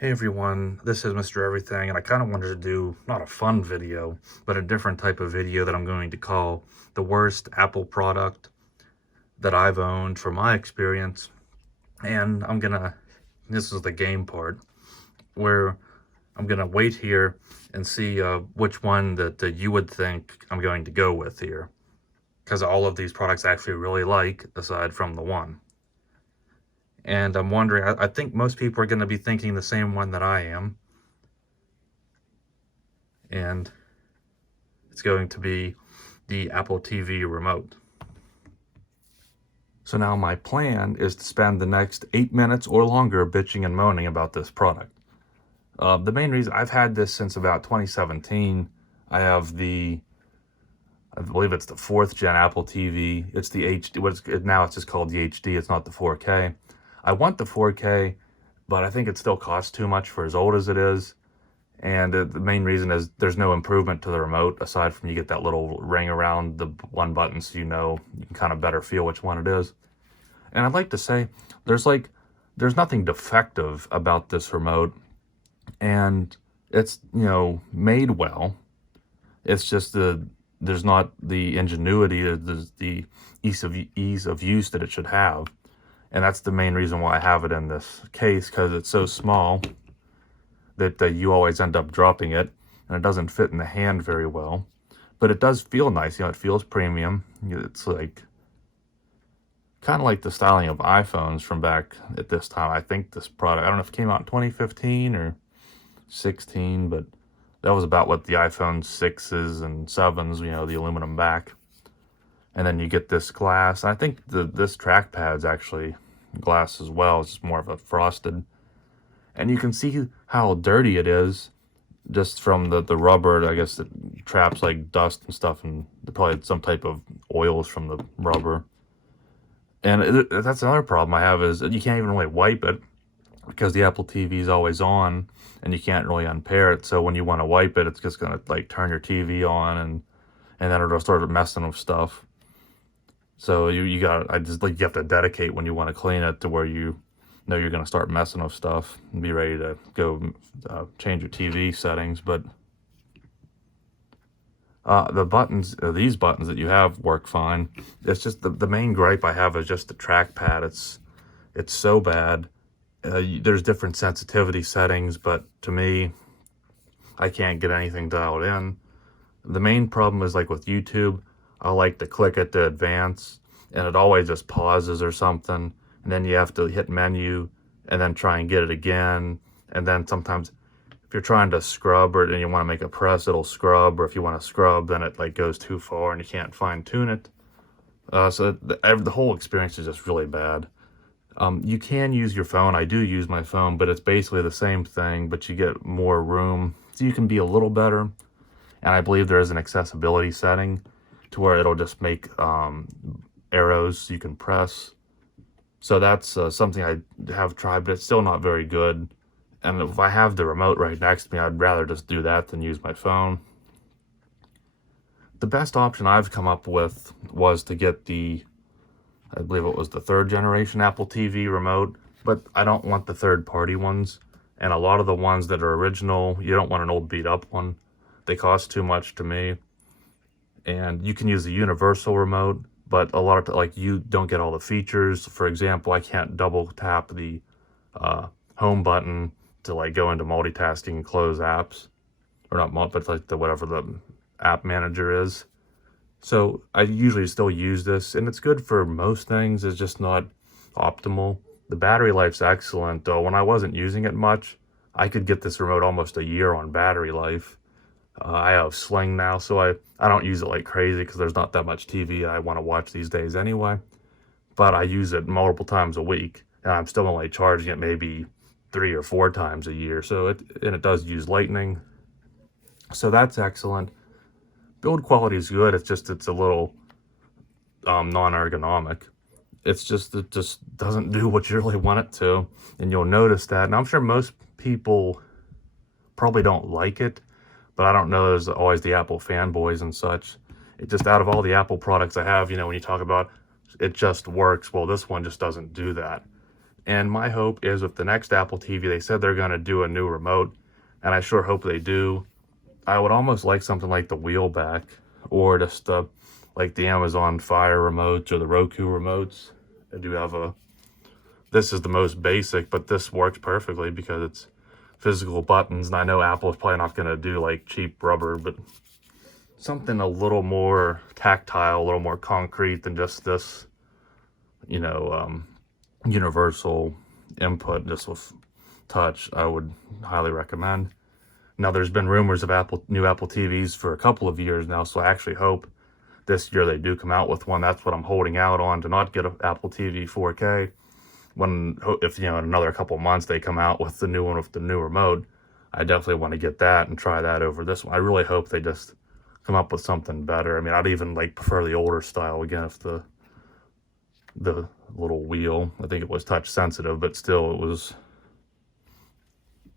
Hey everyone, this is Mr. Everything, and I kind of wanted to do not a fun video, but a different type of video that I'm going to call the worst Apple product that I've owned from my experience. And this is the game part, where I'm gonna wait here and see which one that you would think I'm going to go with here. Because all of these products I actually really like, aside from the one. And I'm wondering, I think most people are going to be thinking the same one that I am. And it's going to be the Apple TV remote. So now my plan is to spend the next 8 minutes or longer bitching and moaning about this product. The main reason, I've had this since about 2017. I have I believe it's the 4th gen Apple TV. It's the HD, now it's just called the HD, it's not the 4K. I want the 4K, but I think it still costs too much for as old as it is. And the main reason is there's no improvement to the remote, aside from you get that little ring around the one button, so you can kind of better feel which one it is. And I'd like to say there's nothing defective about this remote, and it's made well. It's just there's not the ingenuity, the ease of use that it should have. And that's the main reason why I have it in this case, because it's so small that you always end up dropping it, and it doesn't fit in the hand very well. But it does feel nice, it feels premium. It's like kind of like the styling of iPhones from back at this time. I think this product, I don't know if it came out in 2015 or 16, but that was about what the iPhone 6s and 7s, the aluminum back. And then you get this glass. I think this trackpad's actually glass as well. It's just more of a frosted. And you can see how dirty it is just from the rubber. I guess it traps like dust and stuff, and probably some type of oils from the rubber. And that's another problem I have, is you can't even really wipe it because the Apple TV is always on, and you can't really unpair it. So when you want to wipe it, it's just going to like turn your TV on, and then it'll start messing with stuff. So you have to dedicate when you want to clean it to where you know you're going to start messing with stuff and be ready to go change your TV settings. But the buttons, these buttons that you have, work fine. It's just the main gripe I have is just the trackpad. It's so bad. There's different sensitivity settings, but to me, I can't get anything dialed in. The main problem is like with YouTube, I like to click it to advance, and it always just pauses or something, and then you have to hit menu and then try and get it again. And then sometimes if you're trying to scrub or and you want to make a press, it'll scrub, or if you want to scrub, then it like goes too far and you can't fine tune it. So the whole experience is just really bad. You can use your phone. I do use my phone, but it's basically the same thing, but you get more room, so you can be a little better. And I believe there is an accessibility setting to where it'll just make arrows you can press. So that's something I have tried, but it's still not very good. And if I have the remote right next to me, I'd rather just do that than use my phone. The best option I've come up with was to get I believe it was the 3rd generation Apple TV remote, but I don't want the third-party ones. And a lot of the ones that are original, you don't want an old beat-up one. They cost too much to me. And you can use the universal remote, but a lot of you don't get all the features. For example, I can't double tap the home button to go into multitasking and close apps, or not, but like whatever the app manager is. So I usually still use this, and it's good for most things. It's just not optimal. The battery life's excellent, though. When I wasn't using it much, I could get this remote almost a year on battery life. I have Sling now, so I don't use it like crazy because there's not that much TV I want to watch these days anyway. But I use it multiple times a week, and I'm still only charging it maybe 3 or 4 times a year. So it does use Lightning, so that's excellent. Build quality is good. It's a little non-ergonomic. It just doesn't do what you really want it to, and you'll notice that. And I'm sure most people probably don't like it, but I don't know, there's always the Apple fanboys and such. It just, out of all the Apple products I have, when you talk about it just works, well, this one just doesn't do that. And my hope is with the next Apple TV, they said they're going to do a new remote, and I sure hope they do. I would almost like something like the wheel back, or just like the Amazon Fire remotes or the Roku remotes. I do have this is the most basic, but this works perfectly because it's physical buttons, and I know Apple is probably not going to do like cheap rubber, but something a little more tactile, a little more concrete than just this, universal input just with touch, I would highly recommend. Now, there's been rumors of new Apple TVs for a couple of years now, so I actually hope this year they do come out with one. That's what I'm holding out on, to not get an Apple TV 4K. If in another couple months they come out with the new one with the new remote, I definitely want to get that and try that over this one. I really hope they just come up with something better. I mean, I'd even prefer the older style again if the little wheel, I think it was touch sensitive, but still it was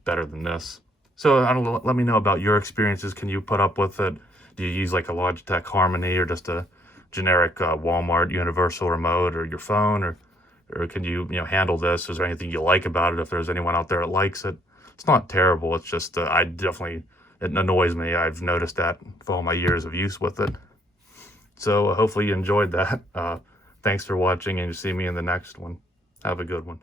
better than this. So I don't know, let me know about your experiences. Can you put up with it? Do you use like a Logitech Harmony or just a generic Walmart universal remote, or your phone, or can you handle this? Is there anything you like about it? If there's anyone out there that likes it, it's not terrible. It's just it annoys me. I've noticed that for all my years of use with it. So hopefully you enjoyed that. Thanks for watching, and you see me in the next one. Have a good one.